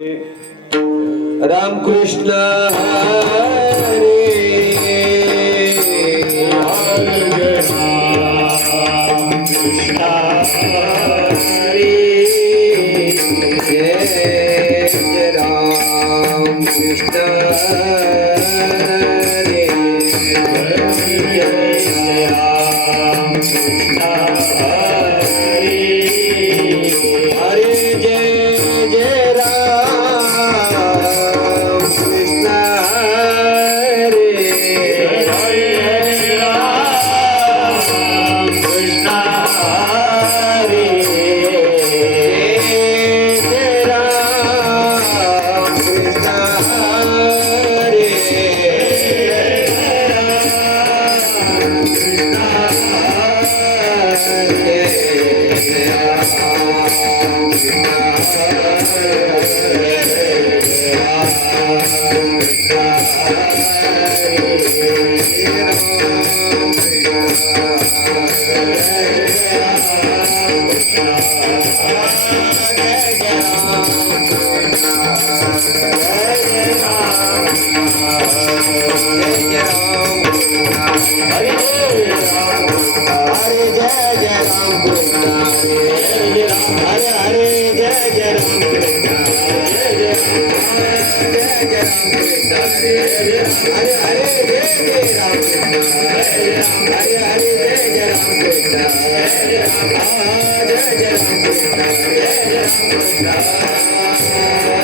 Ram Krishna Hare Hare Ram Krishna Hare Jai Ram Krishna Hare Jai Ram Krishna Hare Hare Jai Ram Krishna Hare Hare Ram Krishna Hare Jai Ram Krishna Hare